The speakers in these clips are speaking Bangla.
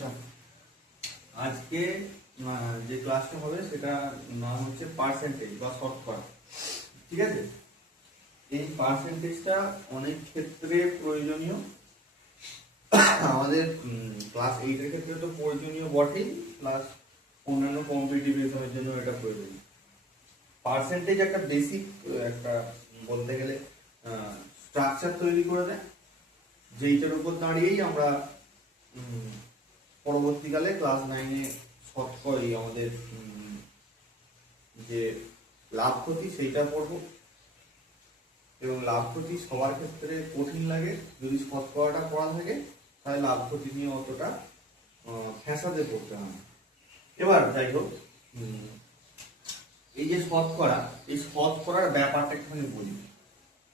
আচ্ছা, আজকে যে ক্লাসটা হবে সেটা নাম হচ্ছে পার্সেন্টেজ বা শতকরা। ঠিক আছে, এই পার্সেন্টেজটা অনেক ক্ষেত্রে প্রয়োজনীয়। আমাদের ক্লাস 8 এর ক্ষেত্রে তো প্রয়োজনীয় বটেই, প্লাস অন্যান্য কম্পিটিটিভ এক্সামের জন্য এটা প্রয়োজনীয়। পার্সেন্টেজ একটা বেসিক, একটা বলতে গেলে স্ট্রাকচার তৈরি করে দেয়, যেইটার উপর দাঁড়িয়েই আমরা পরবর্তীকালে ক্লাস 9-এ শতকরা আমাদের যে লাভ ক্ষতি সেইটা পড়বো। এবং লাভ ক্ষতি সবার ক্ষেত্রে কঠিন লাগে, যদি শতকরাটা পড়া থাকে তাহলে লাভ ক্ষতি নিয়ে অতটা ফ্যাসাদে পড়তে হয়। এবার যাই হোক, এই যে শতকরা, এই শতকরার ব্যাপারটা একটুখানি বলি।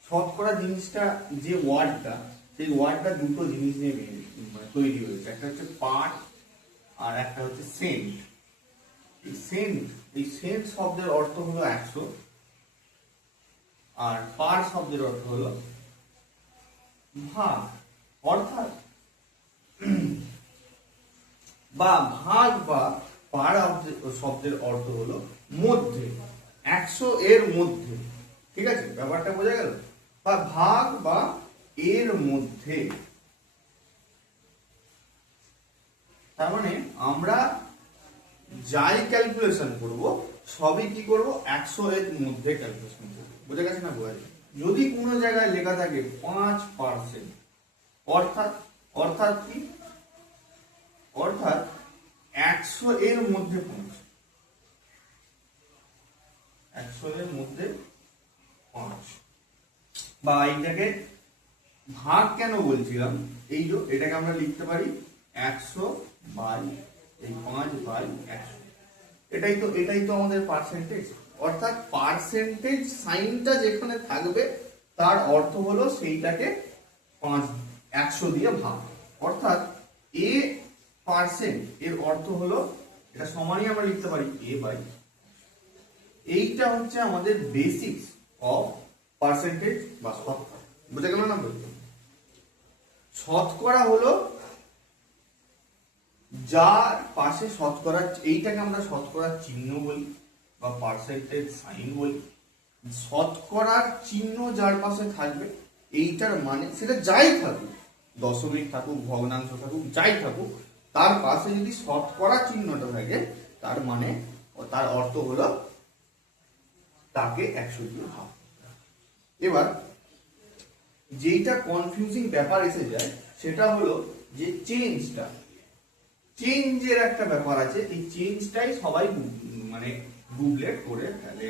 শতকরা জিনিসটা, যে ওয়ার্ডটা, সেই ওয়ার্ডটা দুটো জিনিস নিয়ে তৈরি হয়েছে। একটা হচ্ছে পার আর একটা হচ্ছে সেন্ট। এই সেন্ট শব্দের অর্থ হলো 100, আর পার শব্দের অর্থ হলো ভাগ। অর্থাৎ বা ভাগ বা পার শব্দের অর্থ হলো মধ্যে, 100 এর মধ্যে। ঠিক আছে, ব্যাপারটা বোঝা গেল? বা ভাগ বা এর মধ্যে। তার মানে আমরা যাই ক্যালকুলেশন করব সবই কি করব, 100 এর মধ্যে ক্যালকুলেশন করব। বোঝা গেছে না? বোঝা যায়। যদি কোনো জায়গায় লেখা থাকে 5%, অর্থাৎ কি, অর্থাৎ 100 এর মধ্যে 5, 100 এর মধ্যে 5। বা এইটাকে ভাগ কেন বলছিলাম, এই যে এটাকে আমরা লিখতে পারি 100 বাই এই 5 বাই 100। এটাই তো আমাদের পার্সেন্টেজ। অর্থাৎ পার্সেন্টেজ সাইনটা যেখানে থাকবে তার অর্থ হলো সেইটাকে 100 দিয়ে ভাগ। অর্থাৎ এ পার্সেন্ট এর অর্থ হলো, এটা সমানই আমরা লিখতে পারি এ বাই। এইটা হচ্ছে আমাদের বেসিক্স অফ পার্সেন্টেজ বা শতকরা। বুঝে গেল না? বলতে শতকরা হলো যার পাশে শতকরা, এইটাকে আমরা শতকরার চিহ্ন বলি বা পার্সেন্টেজ সাইন বলি। শতকরার চিহ্ন যার পাশে থাকবে, এইটার মানে সেটা যাই থাকুক, দশমিক থাকুক, ভগ্নাংশ থাকুক, যাই থাকুক, তার পাশে যদি শতকরা চিহ্নটা থাকে তার মানে, তার অর্থ হলো তাকে 100 দিয়ে ভাগ। এবার যেইটা কনফিউজিং ব্যাপার এসে যায় সেটা হলো যে চেঞ্জের একটা ব্যাপার আছে। এই চেঞ্জটাই সবাই মানে গুবলেট করে ফেলে।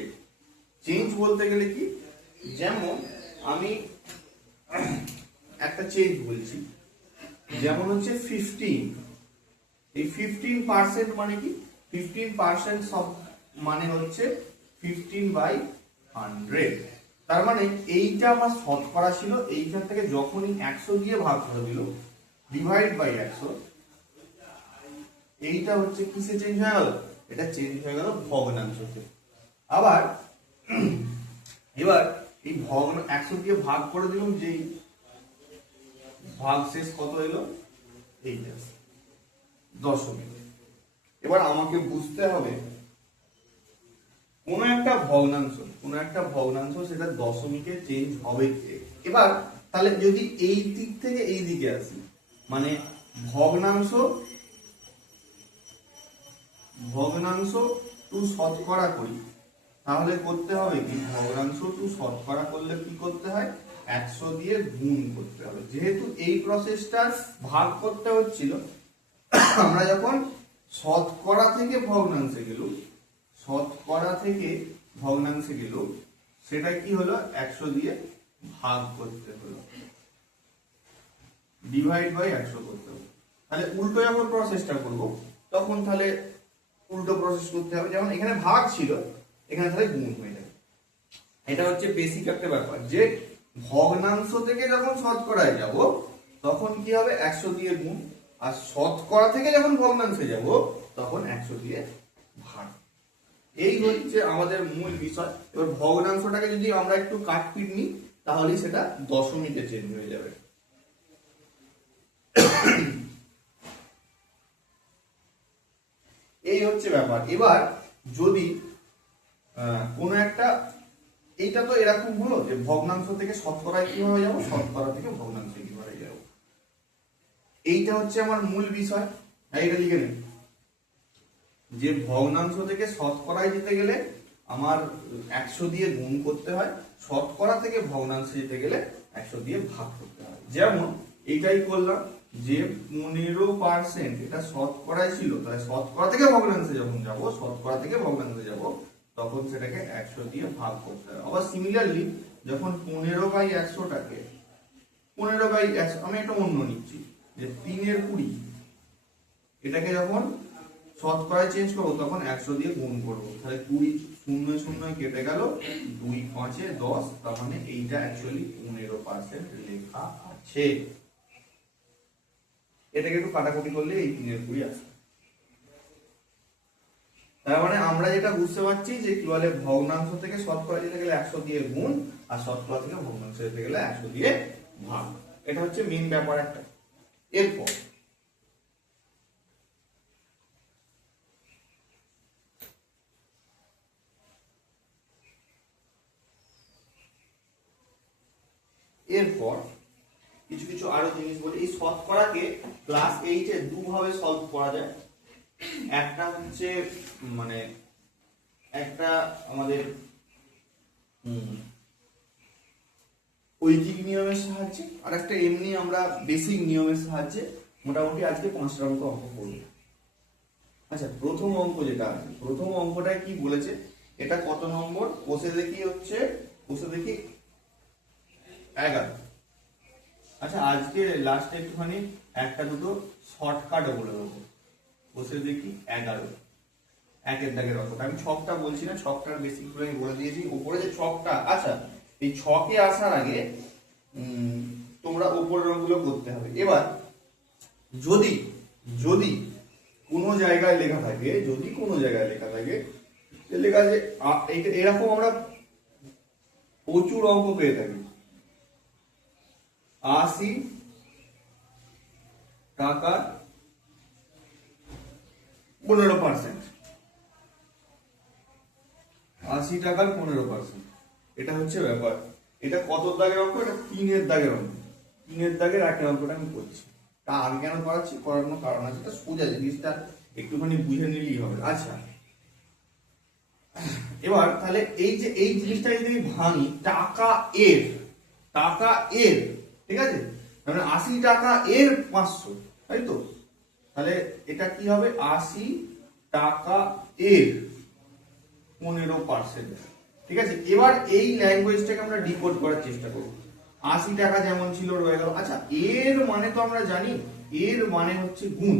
চেঞ্জ বলতে গেলে কি, যেমন আমি একটা চেঞ্জ বলছি, যেমন হচ্ছে 15। এই 15% মানে কি, 15% সব মানে হচ্ছে 15/100। তার মানে এইটা আমার শতকরা ছিল, এইখান থেকে যখনই 100 দিয়ে ভাগ করে দিল, ডিভাইড বাই 100, এইটা হচ্ছে কিসে চেঞ্জ হয়ে গেল? এটা চেঞ্জ হয়ে গেল ভগ্নাংশতে। আবার এবার এই 100 দিয়ে ভাগ করে দিলাম, যেই ভাগ শেষ কত এলো, এইটা দশমিক। এবার আমাকে বুঝতে হবে কোন একটা ভগ্নাংশ সেটা দশমিকে চেঞ্জ হবে কি। এবার তাহলে যদি এই দিক থেকে এই দিকে আসি, মানে ভগ্নাংশ টু শতকরা করি, তাহলে করতে হবে কি, ভগ্নাংশ টু শতকরা করলে কি করতে হয়, 100 দিয়ে গুণ করতে হবে। যেহেতু এই প্রসেসটা ভাগ করতে হচ্ছিল, আমরা যখন শতকরা থেকে ভগ্নাংশে গেল, সেটা কি হলো, 100 দিয়ে ভাগ করতে হলো, ডিভাইড বাই 100 করতে হবে। তাহলে উল্টো যখন প্রসেসটা করব তখন তাহলে উল্টো প্রসেস করতে হবে। যেমন এখানে ভাগ ছিল, এখানে তাহলে গুণ হয়ে যাবে। এটা হচ্ছে বেসিক একটা ব্যাপার, যে ভগ্নাংশ থেকে যখন শতকরায় যাব তখন কি হবে, 100 দিয়ে গুণ, আর শতকরা থেকে যখন ভগ্নাংশে যাব তখন 100 দিয়ে ভাগ। এই হচ্ছে আমাদের মূল বিষয়। এবার ভগ্নাংশটাকে যদি আমরা একটু কাটপিট নিই তাহলে সেটা দশমিকে চেঞ্জ হয়ে যাবে। এই হচ্ছে ব্যাপার। এবার যদি কোনো একটা, এইটা তো এরকম হলো যে ভগ্নাংশ থেকে শতকরায় কিভাবে যাবো, শতকরা থেকে ভগ্নাংশে কিভাবে যাবো, এইটা হচ্ছে আমার মূল বিষয়। এইটা লিখে নেন যে ভগ্নাংশ থেকে শতকরায় যেতে গেলে আমার 100 দিয়ে গুণ করতে হয়, শতকরা থেকে ভগ্নাংশে যেতে গেলে 100 দিয়ে ভাগ করতে হয়। যেমন এইটাই করলাম যে 15% এটা শতকরায় ছিল, তাহলে শতকরা থেকে ভগ্নাংশে যখন যাব, শতকরা থেকে ভগ্নাংশে যাব তখন সেটাকে 100 দিয়ে ভাগ করতে হয়। আবার সিমিলারলি যখন 15/100টাকে 15/100, আমি একটা অন্য নিচ্ছি যে 3/20, এটাকে যখন শতকরায় চেঞ্জ করবো তখন 100 দিয়ে গুণ করবো, তাহলে 20 0 0 কেটে গেল, 2 5 10, তার মানে এইটা অ্যাকচুয়ালি 15% লেখা আছে। এটাকে একটু কাটাকুটি করলে এই 3/20 আসবে। তার মানে আমরা যেটা বুঝতে পারছি যে কি বলে, ভগ্নাংশ থেকে শতকরা যেতে গেলে 100 দিয়ে গুণ, আর শতকরা থেকে ভগ্নাংশ যেতে গেলে 100 দিয়ে ভাগ। এটা হচ্ছে মেইন ব্যাপার একটা। এরপর এরপর কিছু কিছু আরো জিনিস বলি। এই শতকরাকে ক্লাস 8 এ দুভাবে সলভ করা যায়। একটা হচ্ছে মানে একটা আমাদের ঐকিক নিয়মের সাহায্যে, আর একটা এমনি আমরা বেসিক নিয়মের সাহায্যে। মোটামুটি আজকে 5টা অঙ্ক করব। আচ্ছা, প্রথম অঙ্ক যেটা আছে, প্রথম অঙ্কটায় কি বলেছে, এটা কত নম্বর বসে দেখি, হচ্ছে বসে দেখি 11। আচ্ছা, আজকে লাস্টে একটুখানি একটা দুটো শর্টকাটও বলে দেবো। বসে দেখি 11, একের দাগের অঙ্কটা। আমি ছকটা বলছি না, ছকটার বেসিক গুলো আমি বলে দিয়েছি। উপরে যে ছকটা, আচ্ছা এই ছকে আসার আগে তোমরা উপরের অঙ্কগুলো করতে হবে। এবার যদি যদি কোনো জায়গায় লেখা থাকে, যদি কোনো জায়গায় লেখা থাকে লেখা আছে এরকম, আমরা প্রচুর অঙ্ক পেয়ে থাকি। 80 টাকা 15%, 80 টাকার 15%, এটা হচ্ছে ব্যাপার। এটা কত দাগের অঙ্ক? এটা 3-এর দাগের অঙ্ক। 3-এর দাগের একটা অঙ্কটা আমি করছি। তা আগে কেন করাচ্ছি, করানোর কারণ আছে, এটা সোজা জিনিসটা একটুখানি বুঝে নিলেই হবে। আচ্ছা, এবার তাহলে এই যে এই জিনিসটা যদি আমি ভাঙি, টাকা এর, টাকা এর, ঠিক আছে, মানে 80 টাকা এর 500, তাই তো? তাহলে এটা কি হবে, 80 টাকা এর 15%, ঠিক আছে। এবার এই ল্যাঙ্গুয়েজটাকে আমরা ডিকোড করার চেষ্টা করব। 80 টাকা যেমন ছিল রয়ে গেল। আচ্ছা, এর মানে তো আমরা জানি, এর মানে হচ্ছে গুণ,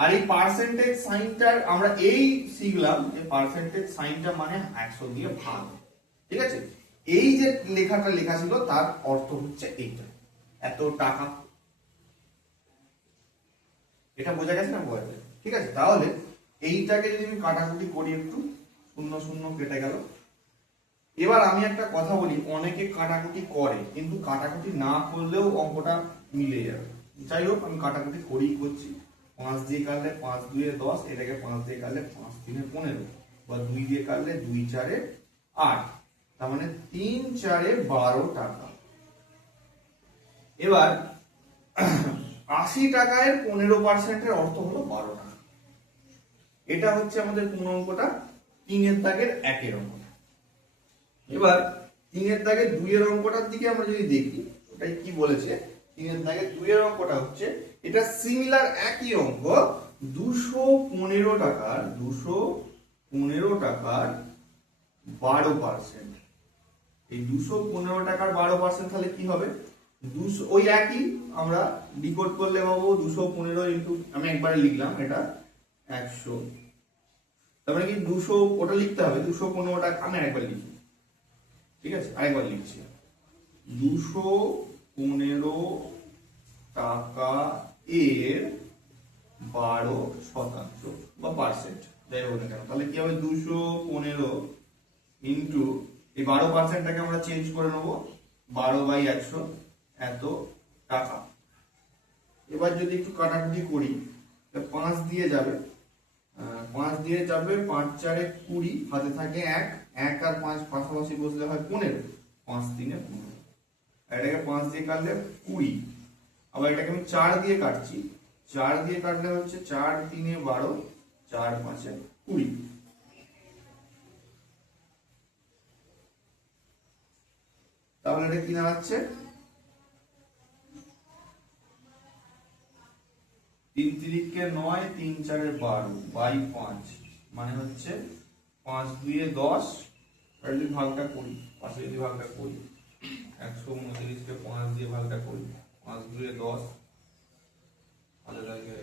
আর এই পার্সেন্টেজ সাইনটার আমরা এই শিখলাম যে পার্সেন্টেজ সাইনটা মানে 100 দিয়ে ভাগ, ঠিক আছে। এই যে লেখাটা লেখা ছিল তার অর্থ হচ্ছে এইটা, এত টাকা। এটা বোঝা গেছে না? বোঝা গেছে, ঠিক আছে। তাহলে এইটাকে যদি আমি কাটাকুটি করি, একটু 0 0 কেটে গেল। এবার আমি একটা কথা বলি, অনেকে কাটাকুটি করে, কিন্তু কাটাকুটি না করলেও অঙ্কটা মিলে যাবে। যাই হোক, আমি কাটাকুটি করেই করছি। 5 দিয়ে কাটলে 5 2 10, এটাকে 5 দিয়ে কাটলে 5 3 15, বা 2 দিয়ে কাটলে 2 4 8, তার মানে 3 4 12 টাকা। এবার 80 টাকায় 15% এর অর্থ হলো 12 টাকা। এটা হচ্ছে আমাদের কোন অঙ্কটা? 3-এর দাগের 1-এর অঙ্ক। এবার 3-এর দাগের 2-এর অঙ্কটার দিকে আমরা যদি দেখি, ওটাই কি বলেছে। 3-এর দাগের 2-এর অঙ্কটা হচ্ছে এটা সিমিলার একই অঙ্ক, 215 টাকার 12%। এই 215 টাকার 12%, তাহলে কি হবে, 200, ওই একই আমরা ডিকোড করলে পাবো 215 ইনটু, আমি একবারে লিখলাম এটা 100, তারপরে কি 200, ওটা লিখতে হবে 215 টাকা, আমি আরেকবার লিখি, ঠিক আছে, আরেকবার লিখছি। 215 টাকা এর 12% বা পার্সেন্ট, যাই হোক না কেন, তাহলে কি হবে 215 ইন্টু এই 12%টাকে আমরা চেঞ্জ করে নেবো 12/100, এত টাকা। এবার যদি একটু কাটাকুটি করি, 5 দিয়ে যাবে, 5 দিয়ে যাবে, 5 4 20, হাতে থাকে 1, 1 আর 5 পাশাপাশি বসলে হয় 15, 5 3 15। এটাকে 5 দিয়ে কাটলে 20, আবার এটাকে আমি 4 দিয়ে কাটছি, 4 দিয়ে কাটলে হচ্ছে 4 3 12, 4 5 20। তাহলে এটা কি দাঁড়াচ্ছে? 3 3 কে 9, 3 4 12 বাই 5, মানে হচ্ছে 5 2 10, আর যদি ভাগটা করি, পাশে যদি ভাগটা করি, 129 কে 5 দিয়ে ভাগটা করি, 5 2 10, হাতে থাকে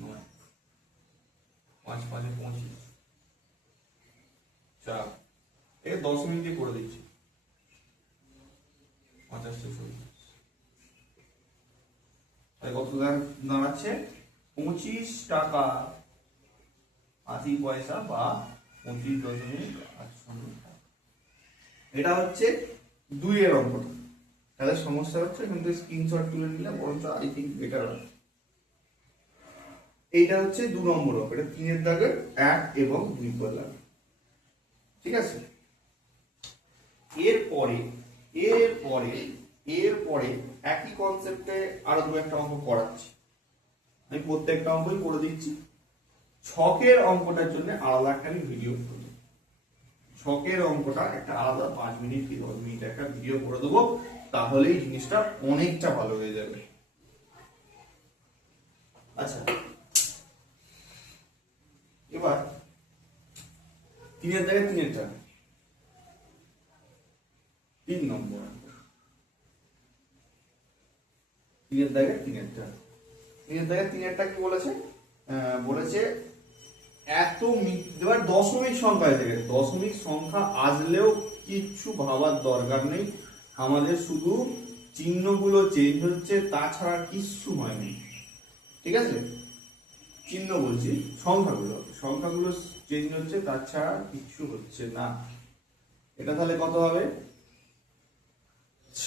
9, 5 5 25, 4, এই 10 মিনিট দিয়ে করে দিচ্ছি, 50 টা 40, তাই কত দাঁড়াচ্ছে? 25 টাকা 80 পয়সা বা 25.8 টাকা। এটা হচ্ছে 2 এর অঙ্কটা। তাহলে সমস্যা হচ্ছে, কিন্তু স্ক্রিনশট তুলে নিলে বরঞ্চ আই থিঙ্ক বেটার হবে। এইটা হচ্ছে 2 নম্বর অঙ্ক, এটা 3 এর দাগের 1 এবং 2 করলাম, ঠিক আছে? এরপরে একই কনসেপ্টে আরো 2-1টা অঙ্ক করাচ্ছি, আমি প্রত্যেকটা অঙ্কই করে দিচ্ছি। ছকের অঙ্কটার জন্য আলাদা একটা আমি ভিডিও করব, ছকের অঙ্কটা একটা আলাদা 5 মিনিট কি 10 মিনিট একটা ভিডিও করে দেবো, তাহলে এই জিনিসটা অনেকটা ভালো হয়ে যাবে। আচ্ছা, এবার 3 এর জায়গায় 3 এরটা, 3 নম্বর 3 এর জায়গায় 3 এরটা, 3 এর জায়গায় 3 এরটা কি বলেছে? বলেছে এত এবার দশমিক সংখ্যা এসে গেছে, দশমিক সংখ্যা আসলেও কিচ্ছু ভাবার দরকার নেই, আমাদের শুধু চিহ্নগুলো চেঞ্জ হচ্ছে, তাছাড়া কিচ্ছু হয়নি, ঠিক আছে? চিহ্ন বলছি, সংখ্যাগুলো চেঞ্জ হচ্ছে, তাছাড়া কিচ্ছু হচ্ছে না। এটা তাহলে কত হবে?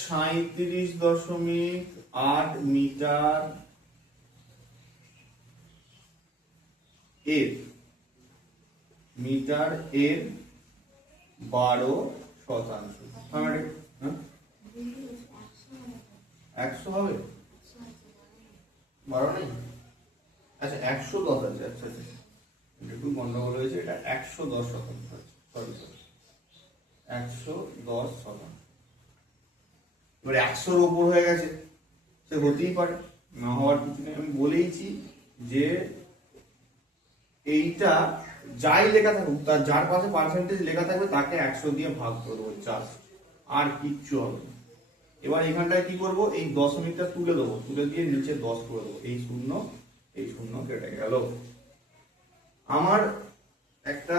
37.8 মিটার এর 12%। 100 হবে? 12 নেই? আচ্ছা 110 আছে, আচ্ছা আচ্ছা একটু গন্ডগোল হয়েছে, এটা 110% আছে, সরি 110%। এবার 100-র উপর হয়ে গেছে, সে হতেই পারে, না হওয়ার কিছু নেই। আমি বলেইছি যে এইটা যাই লেখা থাকুক, তার যার পাশে পার্সেন্টেজ লেখা থাকবে তাকে 100 দিয়ে ভাগ করবো, জাস্ট, আর কিচ্ছু হবে। এবার এখানটায় কি করব? এই দশমিকটা তুলে দেবো, তুলে দিয়ে নিচে 10 করে দেবো, এই শূন্য কেটে গেল। আমার একটা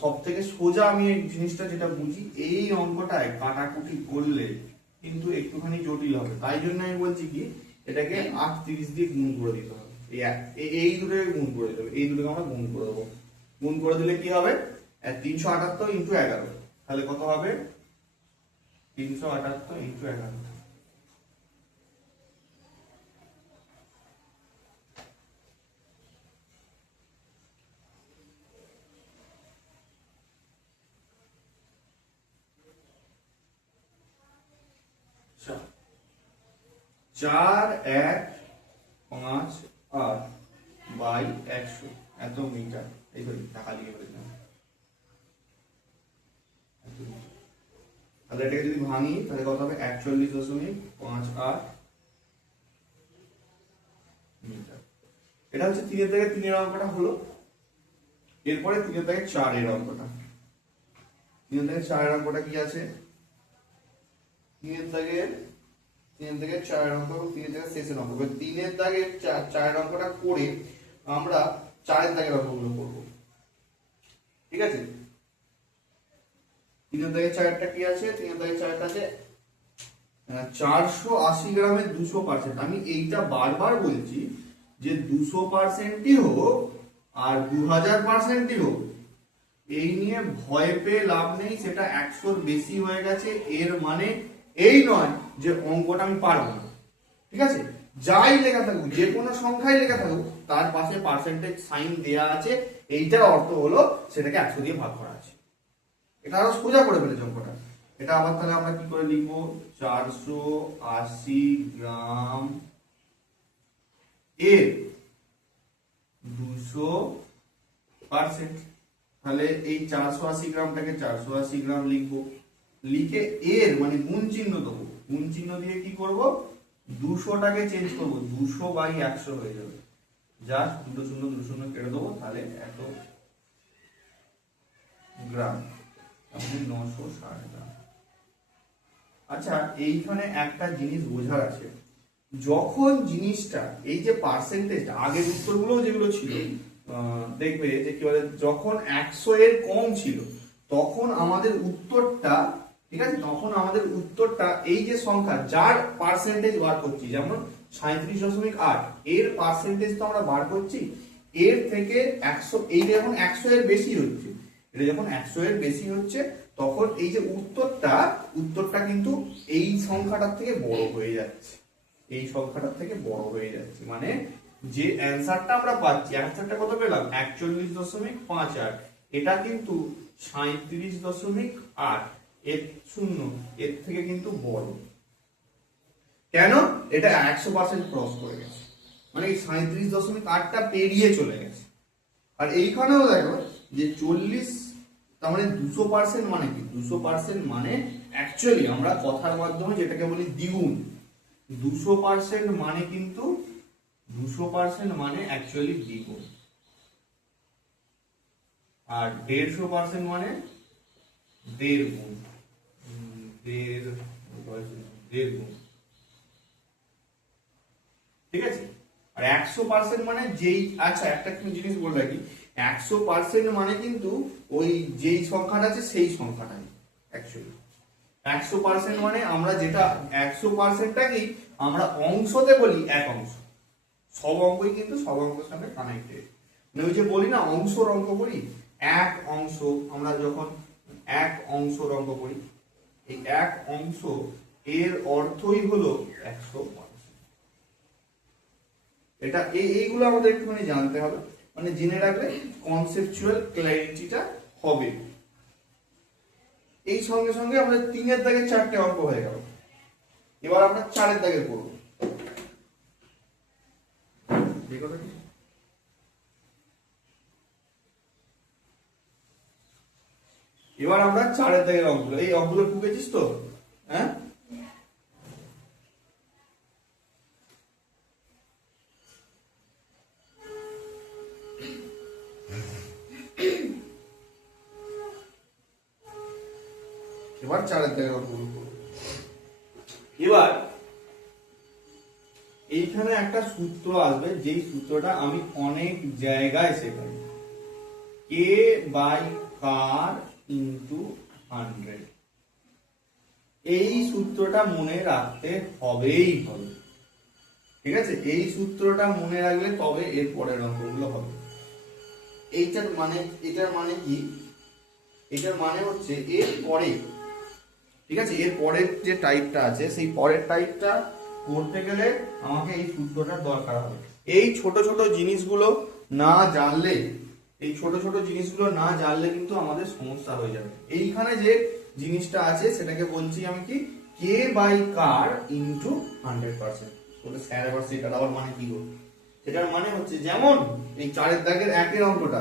সব থেকে সোজা আমি এই জিনিসটা যেটা বুঝি, এই অঙ্কটায় কাটাকুটি করলে কিন্তু একটুখানি জটিল হবে, তাই জন্য আমি বলছি কি এটাকে 38 দিয়ে গুণ করে দিতে হবে, এই দুটোকে গুণ করে দিতে হবে, এই দুটোকে আমরা গুণ করে দেবো। গুণ করে দিলে কি হবে? 378 ইন্টু 11, তাহলে কত হবে? 378 ইন্টু 11। চার 1.5 বাই 100 এত মিটার, এই টাকা দিয়ে বলেছিলাম। তাহলে এটাকে যদি ভাঙি তাহলে কত হবে? 41.58 মিটার। এটা হচ্ছে 3 এর থেকে 3 এর অঙ্কটা হলো। এরপরে 3 এর থেকে 4 এর অঙ্কটা, 3 এর থেকে 4 এর অঙ্কটা কি আছে? 3 এর থেকে 4 এর অঙ্ক এবং 3 এর থেকে শেষের অঙ্ক। 3 এর দাগে 4 এর অঙ্কটা করে আমরা 4 এর দাগের অঙ্কগুলো করব, ঠিক আছে? 3 এর দাগে 4টা কি আছে? 3 এর দাগে 4টা আছে 480 গ্রামের 200%। আমি এইটা বারবার বলছি যে 200%ই হোক আর 2000%ই হোক, এই নিয়ে ভয় পেয়ে লাভ নেই। সেটা 100-র বেশি হয়ে গেছে এর মানে এই নয় যে অঙ্কটা আমি পারবো না, ঠিক আছে? যাই লেখা থাকুক, যে কোনো সংখ্যায় লেখা থাকুক, তার পাশে পার্সেন্টেজ সাইন দেয়া আছে, এইটার অর্থ হলো সেটাকে 100 দিয়ে ভাগ করা আছে। এটা আরো সোজা করে ফেলেছে অঙ্কটা। এটা আবার তাহলে আমরা কি করে লিখবো, 480 গ্রাম এর 200%। তাহলে এই 480 গ্রামটাকে 480 গ্রাম লিখবো, লিখে এর মানে গুণ চিহ্ন দেবো, গুণ চিহ্ন দিয়ে কি করব, 200টাকে চেঞ্জ করবো, 200/100 হয়ে যাবে, জাস্ট দুটো শূন্য কেটে দেবো, তাহলে এত গ্রাম, তাহলে 960 গ্রাম। আচ্ছা, এইখানে একটা জিনিস বোঝার আছে, যখন জিনিসটা এই যে পার্সেন্টেজ আগের উত্তরগুলো যেগুলো ছিল দেখবে যে কি বলে, যখন 100 এর কম ছিল তখন আমাদের উত্তরটা, ঠিক আছে, তখন আমাদের উত্তরটা এই যে সংখ্যা যার পার্সেন্টেজ বার করছি, যেমন 37.8 এর পার্সেন্টেজ তো আমরা বার করছি, এর থেকে 100, এই যখন 100 এর বেশি হচ্ছে, এটা যখন 100 এর বেশি হচ্ছে তখন এই যে উত্তরটা কিন্তু এই সংখ্যাটার থেকে বড় হয়ে যাচ্ছে, এই সংখ্যাটার থেকে বড় হয়ে যাচ্ছে, মানে যে অ্যানসারটা আমরা পাচ্ছি, অ্যানসারটা কত পেলাম, 41.58, এটা কিন্তু 37.8 এর শূন্য এর থেকে কিন্তু বড়। কেন? এটা 100% ক্রস করে গেছে, মানে এই 37.8টা পেরিয়ে চলে গেছে। আর এইখানেও দেখো যে 40, তার মানে 200% মানে কি, 200% মানে অ্যাকচুয়ালি আমরা কথার মাধ্যমে যেটাকে বলি দ্বিগুণ, 200% মানে কিন্তু 200% মানে অ্যাকচুয়ালি দ্বিগুণ, আর 150% মানে 1.5 গুণ, 1.5 গুণ, ঠিক আছে। আর 100% মানে যেই, আচ্ছা একটা জিনিস বলে রাখি, 100% মানে কিন্তু ওই যেই সংখ্যাটা আছে সেই সংখ্যাটাই অ্যাকচুয়ালি 100% মানে আমরা যেটা 100%টাকেই আমরা অংশতে বলি এক অংশ, সব অঙ্কই কিন্তু সব অঙ্কের সঙ্গে কানেক্টেড, মানে ওই যে বলি না অংশর অঙ্ক করি, এক অংশ, আমরা যখন এক অংশর অঙ্ক করি, এই এক অংশ এর অর্থই হলো 100%। এটা এইগুলো আমাদের একটুখানি জানতে হবে, মানে জেনে রাখলে কনসেপচুয়াল ক্ল্যারিটিটা হবে। এই সঙ্গে সঙ্গে আমরা 3-এর দাগের 4টে অঙ্ক হয়ে গেল, এবার আমরা 4-এর দাগের করব। এবার আমরা 4-এর দাগের অঙ্কগুলো, এই অঙ্কগুলো বুঝেছিস তো? হ্যাঁ, এবার 4-এর দাগের অঙ্কগুলো করব। এবার এইখানে একটা সূত্র আসবে, যেই সূত্রটা আমি অনেক জায়গায় শেখাই, k/কার/100। এই সূত্রটা মনে রাখতে হবেই হবে, ঠিক আছে, এই সূত্রটা মনে রাখলে তবে এর পরের অঙ্কগুলো হবে। এটার মানে কি, এটার মানে হচ্ছে এর পরে, ঠিক আছে, এর পরের যে টাইপটা আছে সেই পরের টাইপটা করতে গেলে আমাকে এই সূত্রটার দরকার হবে। এই ছোট ছোট জিনিসগুলো না জানলে, এই ছোট ছোট জিনিসগুলো না জানলে কিন্তু আমাদের সমস্যা হয়ে যাবে। এইখানে যে জিনিসটা আছে সেটাকে বলছি আমি কি, k/কার ইনটু 100%। ওটা স্যার আবার সেটার আবার মানে কি গো, সেটার মানে হচ্ছে যেমন এই 4-এর দাগের 1-এর অঙ্কটা,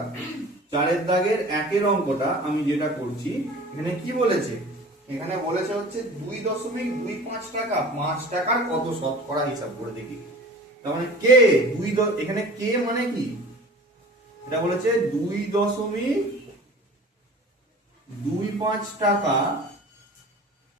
4-এর দাগের 1-এর অঙ্কটা আমি যেটা করছি, এখানে কি বলেছে, এখানে বলেছে হচ্ছে 2.25 টাকা, 5 টাকার কত শতকরা হিসাব করে দেখি। তার মানে কে এখানে কে মানে কি, এটা বলেছে 2.25 টাকা